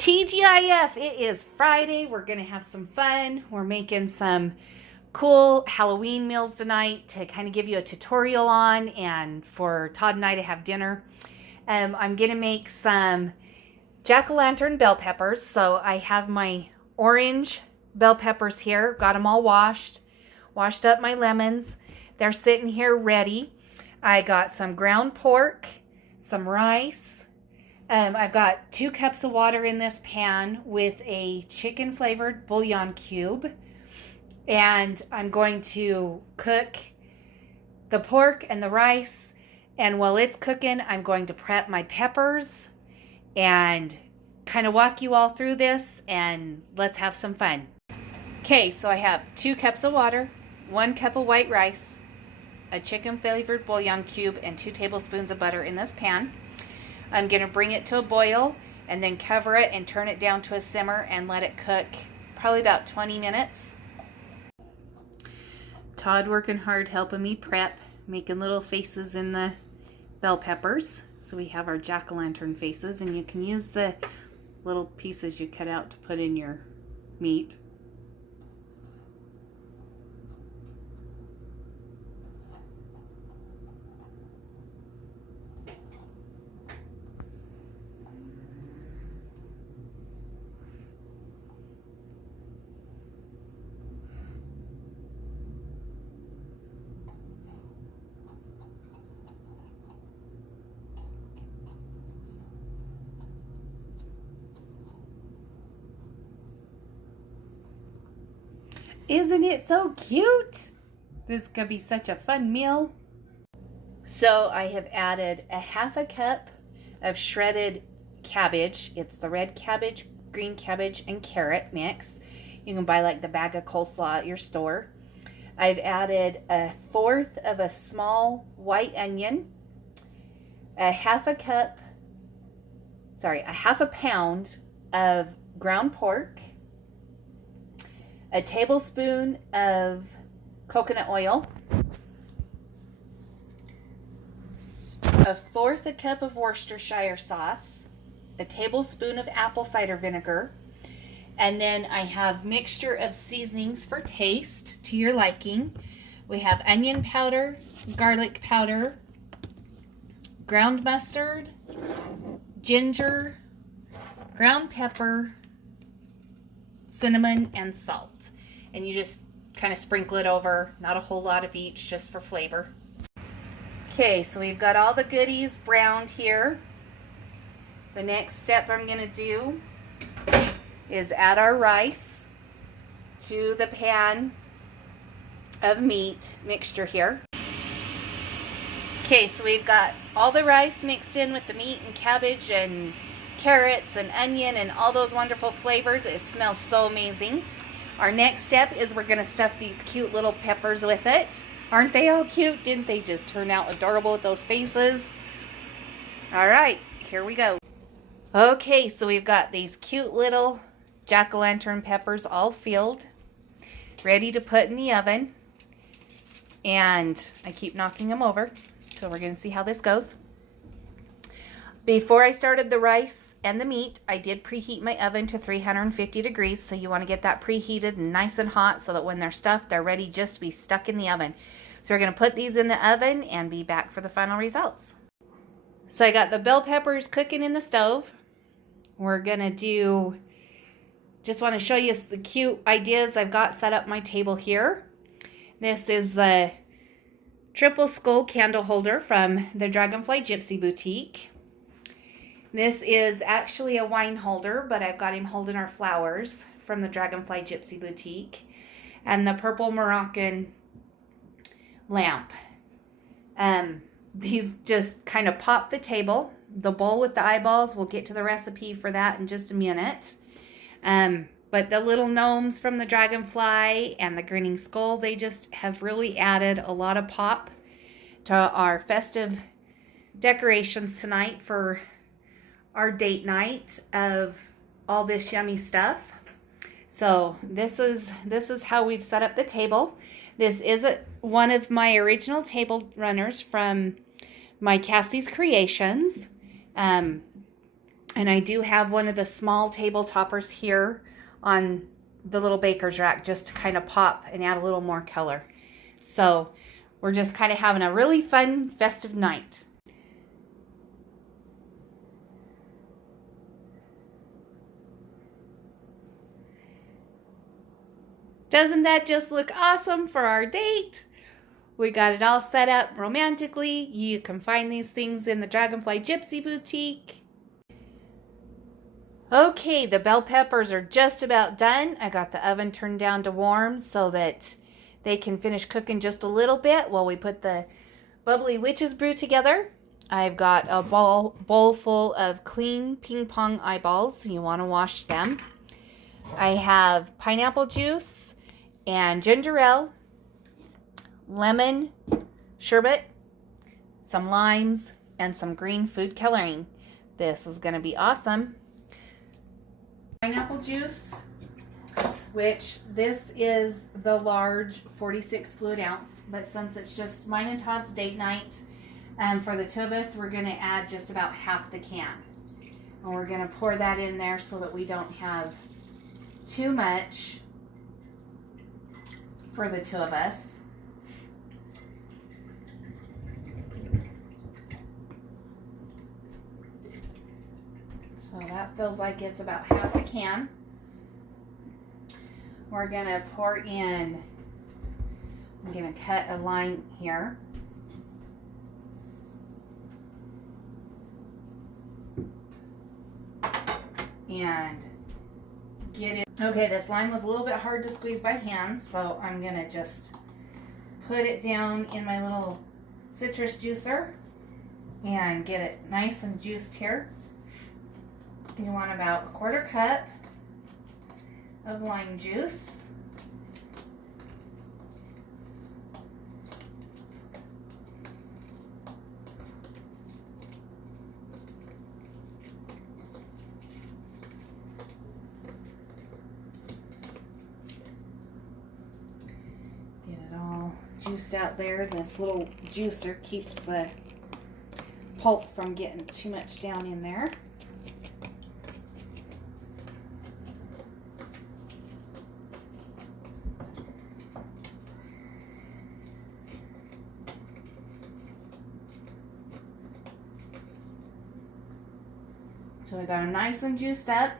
TGIF, it is Friday. We're going to have some fun. We're making some cool Halloween meals tonight to kind of give you a tutorial on, and for Todd and I to have dinner. I'm going to make some jack-o'-lantern bell peppers. So I have my orange bell peppers here. Got them all washed up my lemons. They're sitting here ready. I got some ground pork, some rice. I've got 2 cups of water in this pan with a chicken flavored bouillon cube. And I'm going to cook the pork and the rice. And while it's cooking, I'm going to prep my peppers and kind of walk you all through this, and let's have some fun. Okay, so I have 2 cups of water, 1 cup of white rice, a chicken flavored bouillon cube, and 2 tablespoons of butter in this pan. I'm going to bring it to a boil and then cover it and turn it down to a simmer and let it cook probably about 20 minutes. Todd working hard helping me prep, making little faces in the bell peppers. So we have our jack-o'-lantern faces, and you can use the little pieces you cut out to put in your meat. Isn't it so cute? This could be such a fun meal. So I have added a 1/2 cup of shredded cabbage. It's the red cabbage, green cabbage, and carrot mix. You can buy like the bag of coleslaw at your store. I've added a 1/4 of a small white onion, a 1/2 pound of ground pork, a tablespoon of coconut oil, a 1/4 cup of Worcestershire sauce, a tablespoon of apple cider vinegar, and then I have mixture of seasonings for taste to your liking. We have onion powder, garlic powder, ground mustard, ginger, ground pepper, cinnamon, and salt. And you just kind of sprinkle it over, not a whole lot of each, just for flavor. Okay, so we've got all the goodies browned here. The next step I'm going to do is add our rice to the pan of meat mixture here. Okay, so we've got all the rice mixed in with the meat and cabbage and carrots and onion and all those wonderful flavors. It smells so amazing. Our next step is we're going to stuff these cute little peppers with it. Aren't they all cute? Didn't they just turn out adorable with those faces? All right, here we go. Okay, so we've got these cute little jack-o'-lantern peppers all filled, ready to put in the oven. And I keep knocking them over, so we're going to see how this goes. Before I started the rice and the meat, I did preheat my oven to 350 degrees. So you want to get that preheated and nice and hot so that when they're stuffed, they're ready just to be stuck in the oven. So we're going to put these in the oven and be back for the final results. So I got the bell peppers cooking in the stove. We're going to just want to show you the cute ideas I've got set up my table here. This is the triple skull candle holder from the Dragonfly Gypsy Boutique. This is actually a wine holder, but I've got him holding our flowers from the Dragonfly Gypsy Boutique. And the purple Moroccan lamp. These just kind of pop the table. The bowl with the eyeballs, we'll get to the recipe for that in just a minute. But the little gnomes from the Dragonfly and the grinning skull, they just have really added a lot of pop to our festive decorations tonight for our date night of all this yummy stuff. So this is how we've set up the table. This is one of my original table runners from my Cassie's Creations. And I do have one of the small table toppers here on the little baker's rack just to kind of pop and add a little more color. So we're just kind of having a really fun, festive night. Doesn't that just look awesome for our date? We got it all set up romantically. You can find these things in the Dragonfly Gypsy Boutique. Okay, the bell peppers are just about done. I got the oven turned down to warm so that they can finish cooking just a little bit while we put the bubbly witch's brew together. I've got a bowl full of clean ping pong eyeballs. You want to wash them. I have pineapple juice and ginger ale, lemon sherbet, some limes, and some green food coloring. This is going to be awesome. Pineapple juice, which this is the large 46 fluid ounce, but since it's just mine and Todd's date night, for the two of us, we're going to add just about half the can. And we're going to pour that in there so that we don't have too much for the two of us. So that feels like it's about half a can. We're going to pour in, I'm going to cut a line here. And get it. Okay, this lime was a little bit hard to squeeze by hand, so I'm going to just put it down in my little citrus juicer and get it nice and juiced here. You want about 1/4 cup of lime juice. Get it all juiced out there. This little juicer keeps the pulp from getting too much down in there. So we got them nice and juiced up.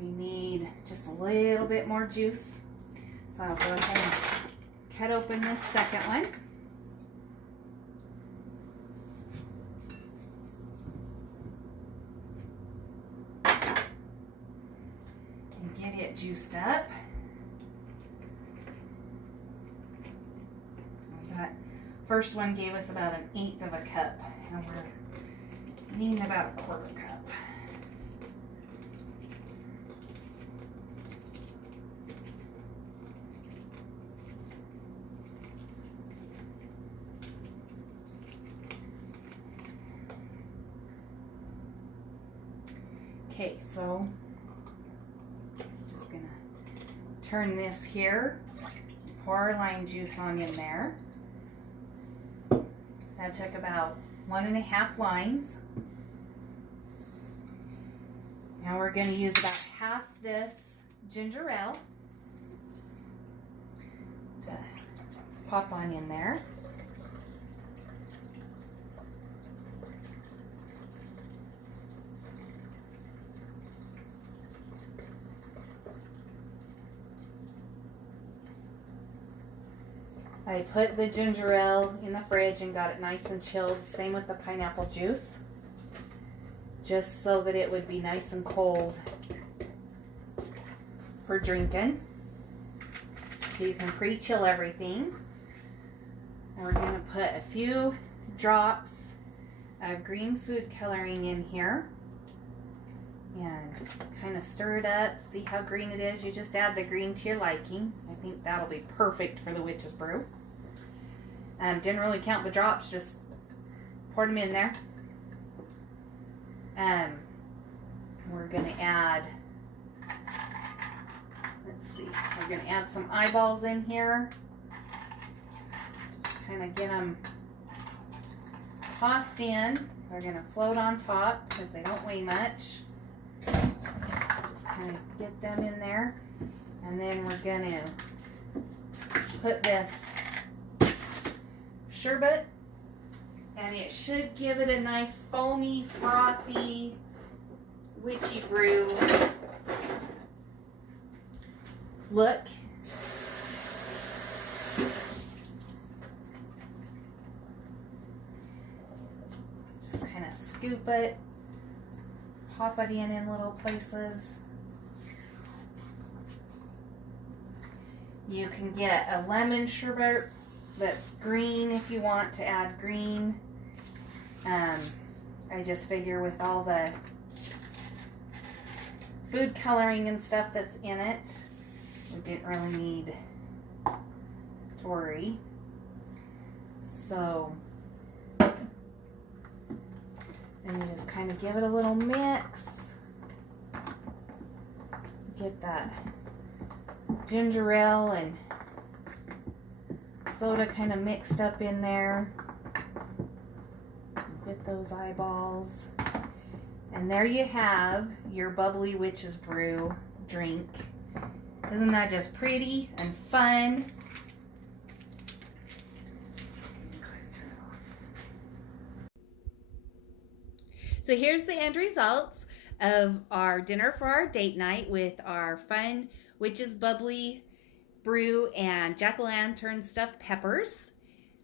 We need just a little bit more juice. So I'll go ahead and cut open this second one. And get it juiced up. That first one gave us about 1/8 of a cup, and we're needing about 1/4 cup. Okay, so just gonna turn this here, pour our lime juice on in there. That took about 1.5 limes. Now we're going to use about half this ginger ale to pop on in there. I put the ginger ale in the fridge and got it nice and chilled. Same with the pineapple juice, just so that it would be nice and cold for drinking. So you can pre-chill everything. And we're going to put a few drops of green food coloring in here and kind of stir it up. See how green it is? You just add the green to your liking. I think that'll be perfect for the witch's brew. Didn't really count the drops, just poured them in there. We're going to add, let's see, we're going to add some eyeballs in here. Just kind of get them tossed in. They're going to float on top because they don't weigh much. Just kind of get them in there. And then we're going to put this sherbet, and it should give it a nice foamy, frothy, witchy brew look. Just kind of scoop it, pop it in little places. You can get a lemon sherbet that's green if you want to add green. I just figure with all the food coloring and stuff that's in it, we didn't really need Tori. So then you just kind of give it a little mix. Get that ginger ale and soda kind of mixed up in there. Get those eyeballs. And there you have your bubbly witch's brew drink. Isn't that just pretty and fun? So here's the end results of our dinner for our date night with our fun witch's bubbly brew and jack-o'-lantern stuffed peppers,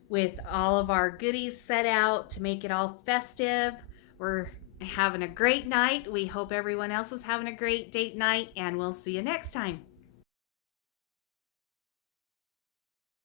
with all of our goodies set out to make it all festive. We're having a great night. We hope everyone else is having a great date night, and we'll see you next time.